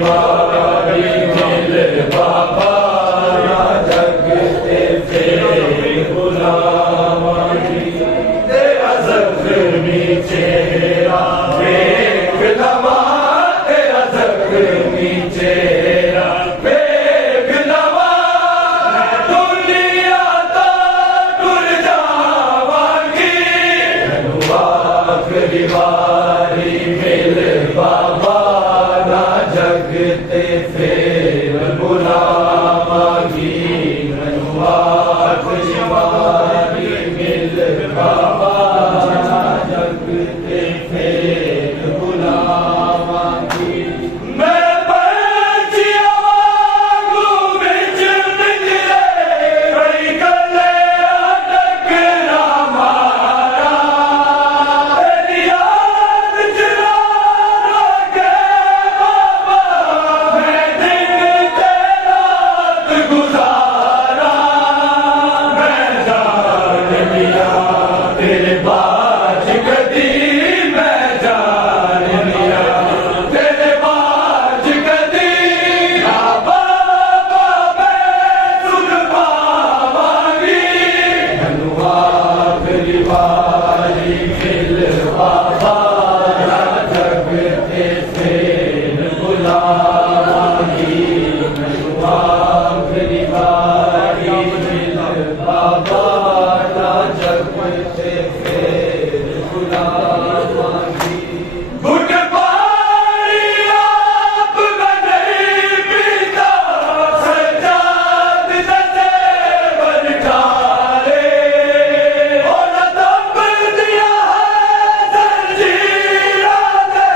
परिवारी मिल बाबा ना जगते फिर गुलामी तेरा ज़ख्मी चेहरा देख लवा तेरा ज़ख्मी चेहरा देख लवा दुनिया ता टुर जावांगी आखिरी बारी मिल बाबा ना जगते फिर गुलामी आखिरी बारी मिल बाबा ना जगते फिर गुलामी मैं बचिया वांगू बिच बिजले कई गले अटक ना मारा तेरी याद चुरा के बाबा मैं दिन ते रात गुजारा मैं जान लिया तेरे बाज कदी मैं जान लिया तेरे बाज कदी बाबा मैं सुन पावांगी आखिरी बारी मिल बाबा ना जगते फिर गुलामी आखिरी बारी मिल बाबा ना जगते फिर गुलामी घुट पानी आप नहीं पीता सजाद जैसे बरकारे ओ न दब दिया है जंजीरा दे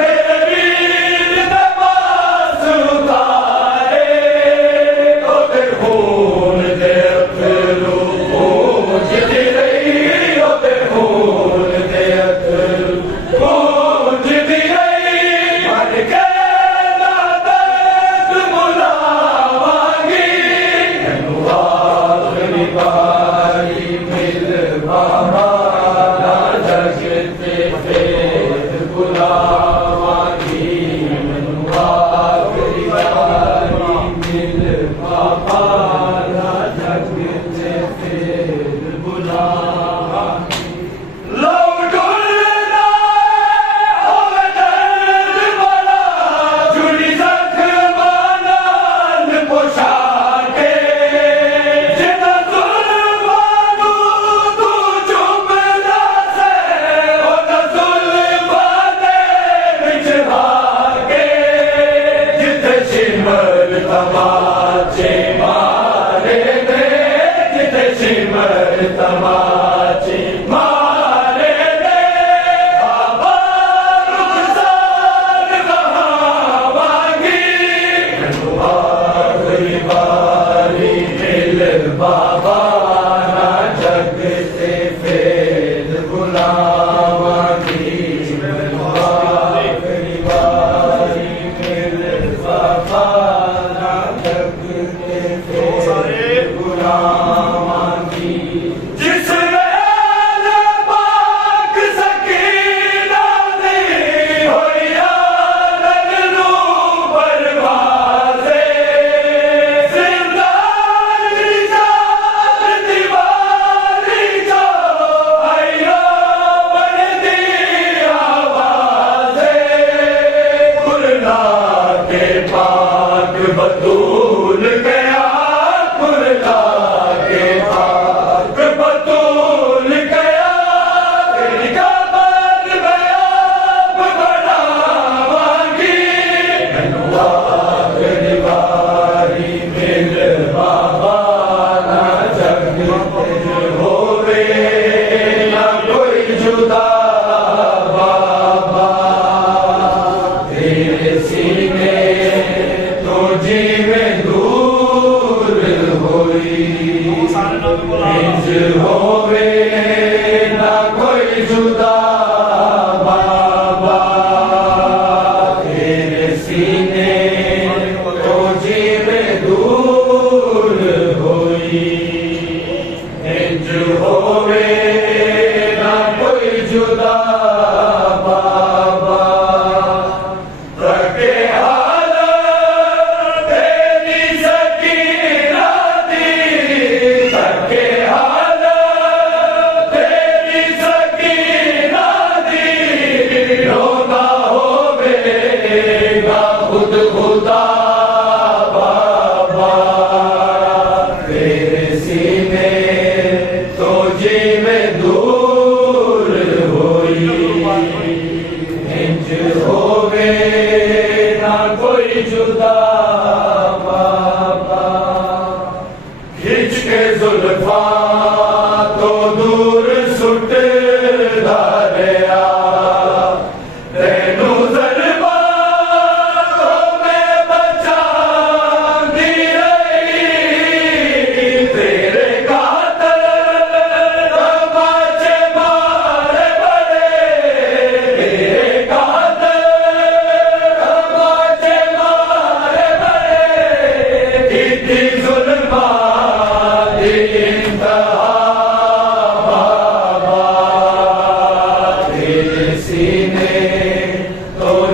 मेरे वीर नमाज उतारे ओ तेरे खून दे अथरू पूजती रही ओ तेरे खून दे अथरू पूजती रही मर के ना दर्द बुलावांगी आखिरी बारी मिल बाबा ना जगते फिर गुलामी आखिरी बारी मिल बाबा ना जगते फिर गुलामी लौटुलना होवे दर्द बड़ा जुड़ी ज़ख्मानान पोशाके जिना ज़ुल्मानू तू चुभदा से ओ न ज़ुल्माने विच भागे जिथे शिमर तमाचे मारे दे जिथे शिमर तमाचे मारे दे बाबा रुखसार बहावांगी आखिरी बारी मिल बाबा ना जगते फिर गुलामी आखिरी बारी मिल बाबा ना जगते फिर गुलामी जिस वेले पाक सकीना दी होई आदन नू परवाज़े ज़िंदान दी चार दीवारी जो आईना बनदी आवाज़े कुरला के पाक बतूल गया कुरला के पाक बतूल गया तेरी कबर में आप बनावांगी आखिरी बारी मिल बाबा ना जगते होवे ना कोई जुदा बाबा तेरे सीने खुद खुदा बाबा तेरे सीने तो जीवे दूर होई इंज होवे ना कोई जुदा बाबा खिंच के जुल्फा तो दूर सुट धारिया तेनू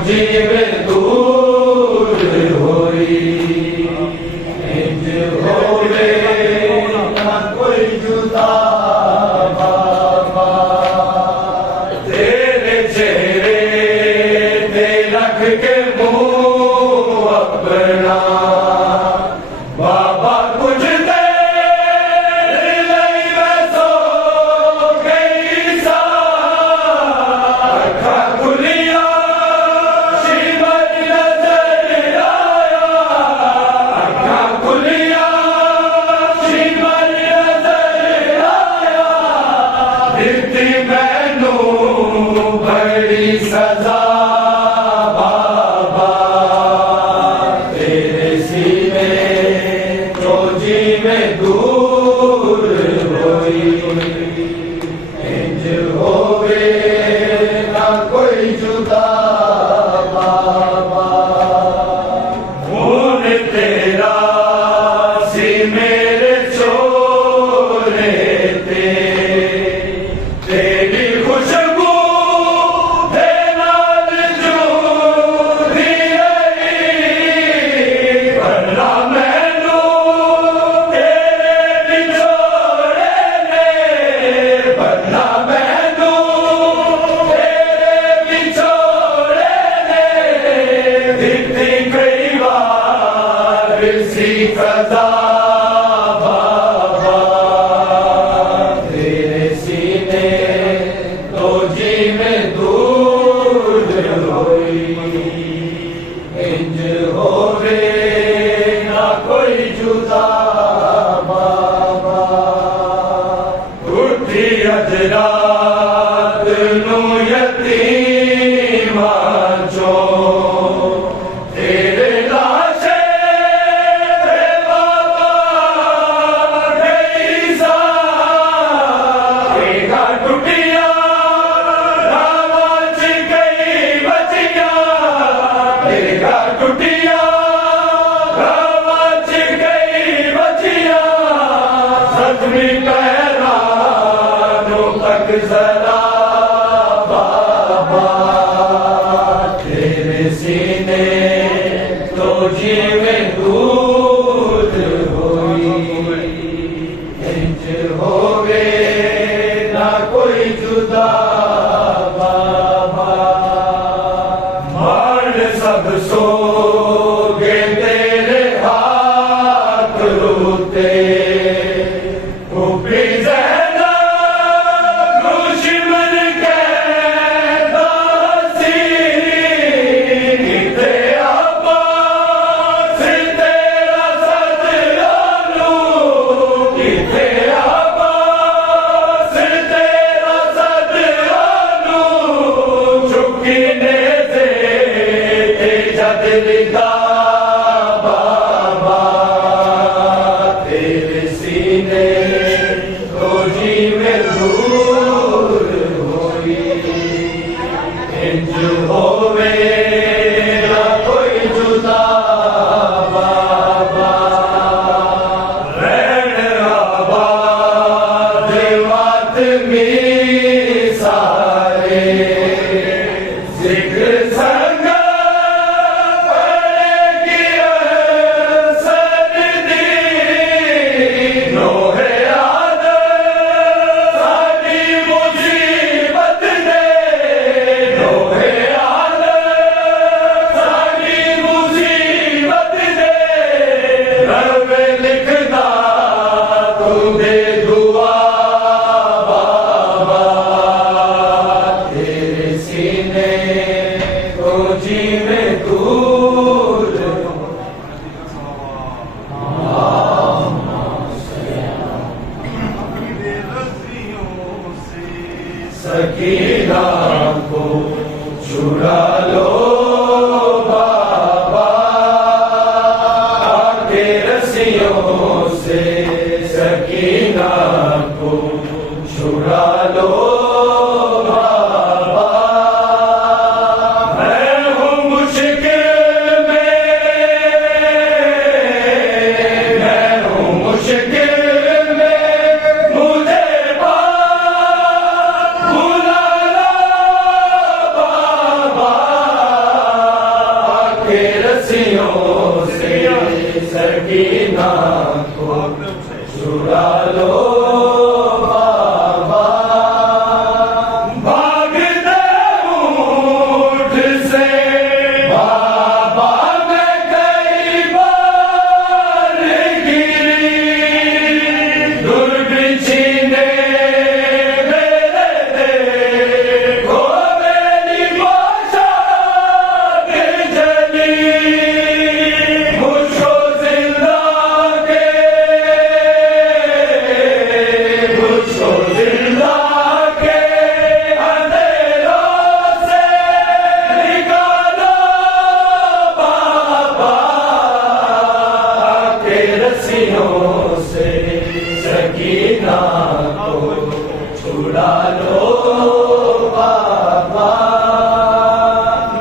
जीवे दूर होई इंज होवे ना कोई जुदा बाबा तेरे चेहरे ते रख के मुंह अपना बाबा कुछ देर लई वैसो गई सा अखा खुलिया बड़ी सजा बाबा तेरे सीने तो जीवे दूर होई इंज होवे ना कोई जुदा बाबा खून तेरा सी मेरे छोरे ते तेरी खुशबू सदा बाबा तेरे सीने तो जीवे दूर होई इंज होवे ना कोई जुदा बाबा उठी अजरात नू यतीमा चो तेरे जरा बाबा तेरे सीने तो जीवे दूर होई इंज होवे ना कोई जुदा बाबा मान सब सो गे तेरे हाथ रोते बाबा तेरे सीने तो जीवे दूर होई इंज होवे ना कोई जुदा बाबा रहन आबाद वात में सारे जिक्र संग रस्सियों से सकीना को छुड़ा लो बाबा, भागते ऊंट से बाबा मैं कई बार गिरी, दुर्ग छीने मेरे देखो मेरी पोशाक जली, मुझको जिंदा के अंधेरों से निकालो बाबा, के रस्सियों से सकीना को छुड़ा लो बाबा,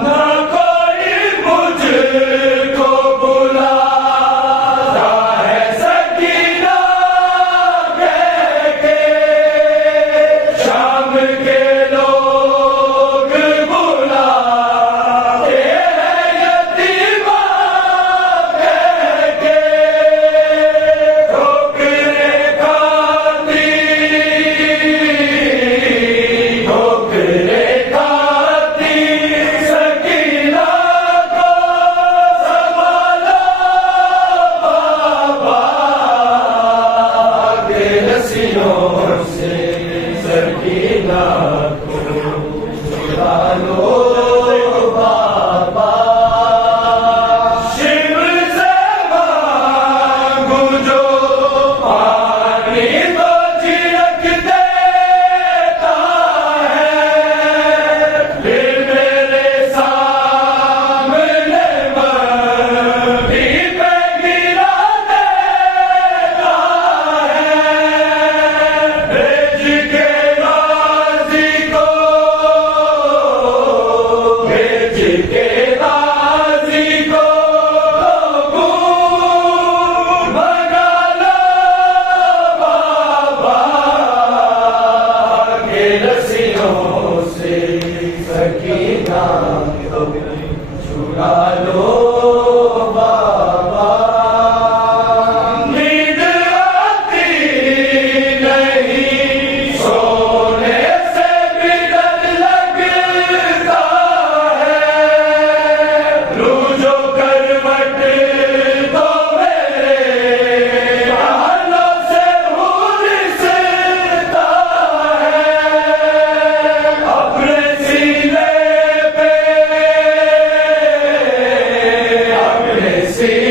ना कोई मुझको बुलाता है सकीना कह के, शाम के लोग बुलाते हैं यतीमा कह के, ठोकरें खाती सकीना को संभालो बाबा, के रस्सियों से सकीना को छुड़ा लो बाबा, शिव से मांगू जो पानी तो छिड़क देता है, फिर मेरे सामने मरी पे गिरा देता है, भेज के राजी को, भेज के राजी को भगा लो बाबा, के रस्सियों से सकीना को छुड़ा लो बाबा, नींद आती नहीं सोने से भी डर लगता है, लूजो करवट तो मेरे बालों से उलझता है, अपने सीने पे, अपने सीने